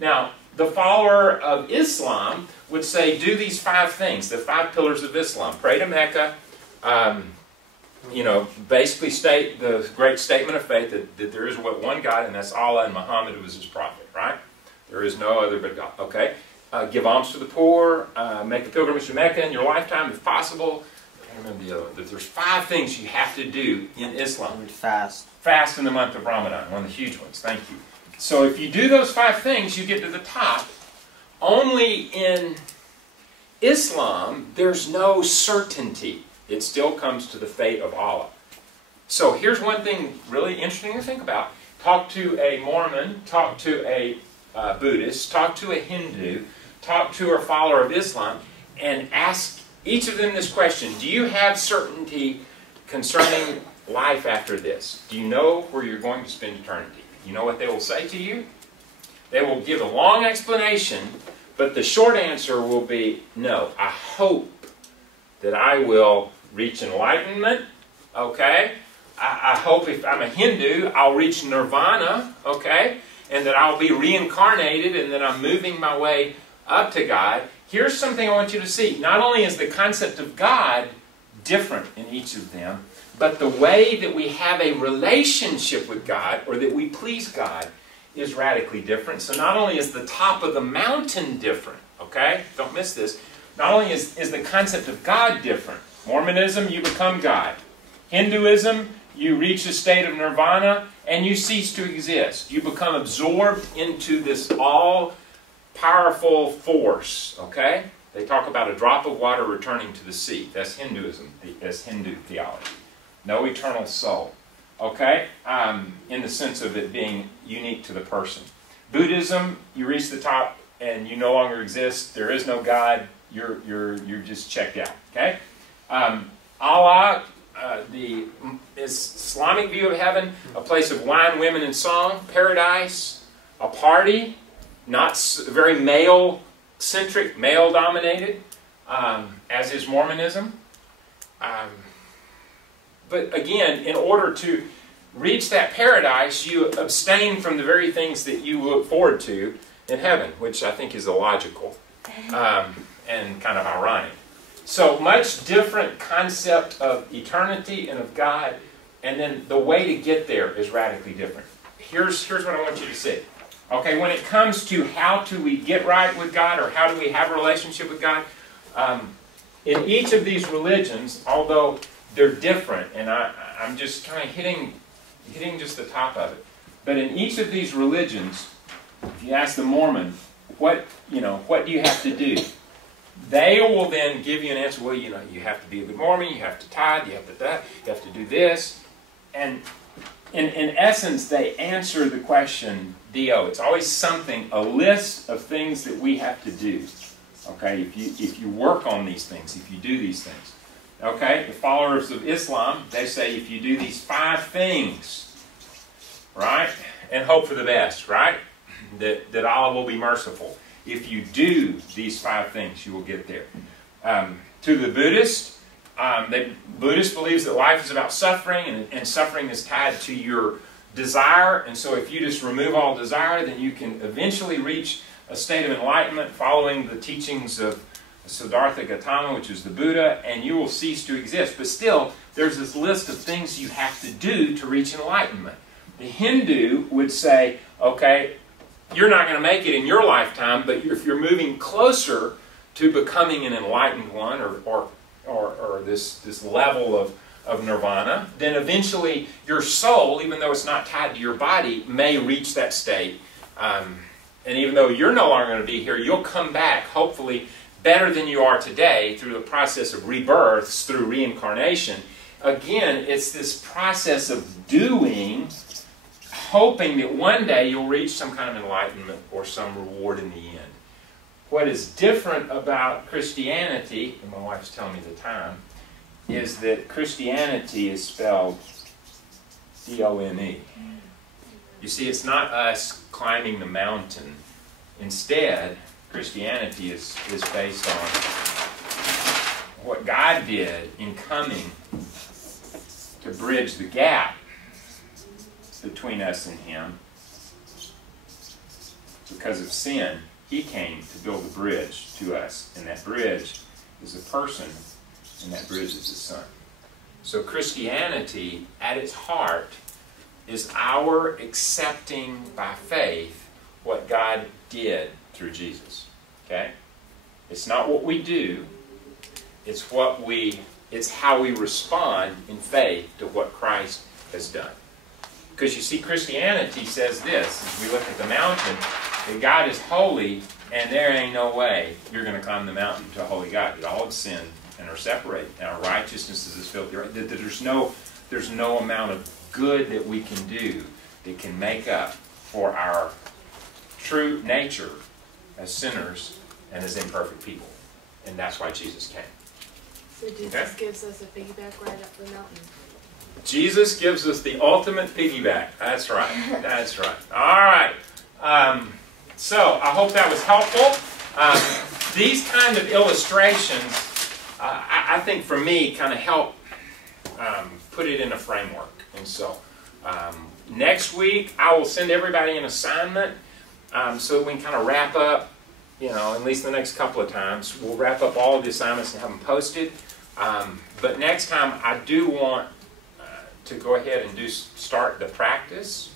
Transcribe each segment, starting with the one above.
Now, the follower of Islam would say, do these 5 things, the 5 pillars of Islam. Pray to Mecca, you know, basically state the great statement of faith that there is but one God, and that's Allah, and Muhammad who was his prophet, right? There is no other but God, okay? Give alms to the poor, make a pilgrimage to Mecca in your lifetime if possible. I can't remember the other one. But there's 5 things you have to do in Islam. Fast. Fast in the month of Ramadan, one of the huge ones. Thank you. So if you do those 5 things, you get to the top. Only in Islam, there's no certainty. It still comes to the fate of Allah. So here's one thing really interesting to think about. Talk to a Mormon, talk to a Buddhist, talk to a Hindu, talk to a follower of Islam, and ask each of them this question. Do you have certainty concerning life after this? Do you know where you're going to spend eternity? You know what they will say to you? They will give a long explanation, but the short answer will be, no, I hope that I will reach enlightenment, okay? I hope if I'm a Hindu, I'll reach nirvana, okay? And that I'll be reincarnated and that I'm moving my way up to God. Here's something I want you to see. Not only is the concept of God different in each of them, but the way that we have a relationship with God, or that we please God, is radically different. So not only is the top of the mountain different, okay? Don't miss this. Not only is the concept of God different. Mormonism, you become God. Hinduism, you reach a state of nirvana and you cease to exist. You become absorbed into this all-powerful force, okay? They talk about a drop of water returning to the sea. That's Hinduism, that's Hindu theology. No eternal soul, okay? In the sense of it being unique to the person. Buddhism, you reach the top and you no longer exist. There is no God. You're just checked out, okay? Allah, the Islamic view of heaven, a place of wine, women, and song, paradise, a party, not very male-centric, male-dominated, as is Mormonism. But again, in order to reach that paradise, you abstain from the very things that you look forward to in heaven, which I think is illogical and kind of ironic. So much different concept of eternity and of God, and then the way to get there is radically different. Here's what I want you to see. Okay, when it comes to how do we get right with God, or how do we have a relationship with God, in each of these religions, although they're different, and I'm just kind of hitting just the top of it, but in each of these religions, if you ask the Mormon, what do you have to do? They will then give you an answer. Well, you have to be a good Mormon, you have to tithe, you have to that, you have to do this. And in essence, they answer the question, D.O. It's always something, a list of things that we have to do. Okay, if you work on these things, if you do these things. Okay, the followers of Islam, they say if you do these 5 things, right, and hope for the best, right, that Allah will be merciful. If you do these 5 things, you will get there. To the Buddhist, Buddhist believes that life is about suffering, and suffering is tied to your desire. And so if you just remove all desire, then you can eventually reach a state of enlightenment following the teachings of Siddhartha Gautama, which is the Buddha, and you will cease to exist. But still, there's this list of things you have to do to reach enlightenment. The Hindu would say, okay, you're not going to make it in your lifetime, but if you're moving closer to becoming an enlightened one, or this level of nirvana, then eventually your soul, even though it's not tied to your body, may reach that state. And even though you're no longer going to be here, you'll come back, hopefully, better than you are today through the process of rebirths, through reincarnation. Again, it's this process of doing, hoping that one day you'll reach some kind of enlightenment or some reward in the end. What is different about Christianity, and my wife's telling me the time, is that Christianity is spelled D-O-N-E. You see, it's not us climbing the mountain. Instead, Christianity is based on what God did in coming to bridge the gap between us and Him, because of sin, he came to build a bridge to us. And that bridge is a person, and that bridge is his son. So Christianity, at its heart, is our accepting by faith what God did through Jesus. Okay? It's not what we do. It's how we respond in faith to what Christ has done. Because you see, Christianity says this, as we look at the mountain, that God is holy, and there ain't no way you're going to climb the mountain to a holy God. You all have sinned and are separated. And our righteousness is as filthy. There's no amount of good that we can do that can make up for our true nature as sinners and as imperfect people. And that's why Jesus came. So Jesus gives us a piggyback ride up the mountain. Jesus gives us the ultimate piggyback. That's right. That's right. All right. So I hope that was helpful. These kind of illustrations, I think for me, kind of help put it in a framework. And so next week, I will send everybody an assignment so that we can kind of wrap up, at least the next couple of times. We'll wrap up all of the assignments and have them posted. But next time, I do want to go ahead and start the practice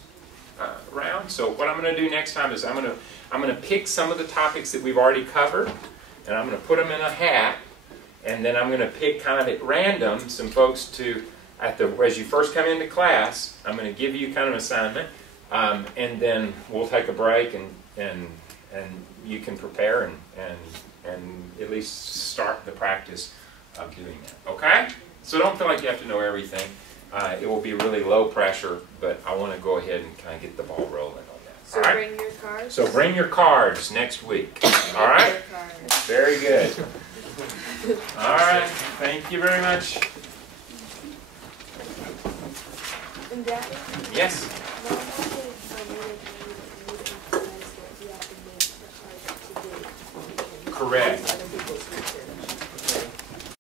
round. So what I'm going to do next time is I'm going to pick some of the topics that we've already covered, and I'm going to put them in a hat, and then I'm going to pick kind of at random some folks to, as you first come into class, I'm going to give you kind of an assignment, and then we'll take a break, and you can prepare and at least start the practice of doing that. Okay? So don't feel like you have to know everything. It will be really low pressure, but I want to go ahead and kind of get the ball rolling on that. So all right? Bring your cards. So bring your cards next week. All right? Very good. All right. Thank you very much. And Daddy? Yes? Correct.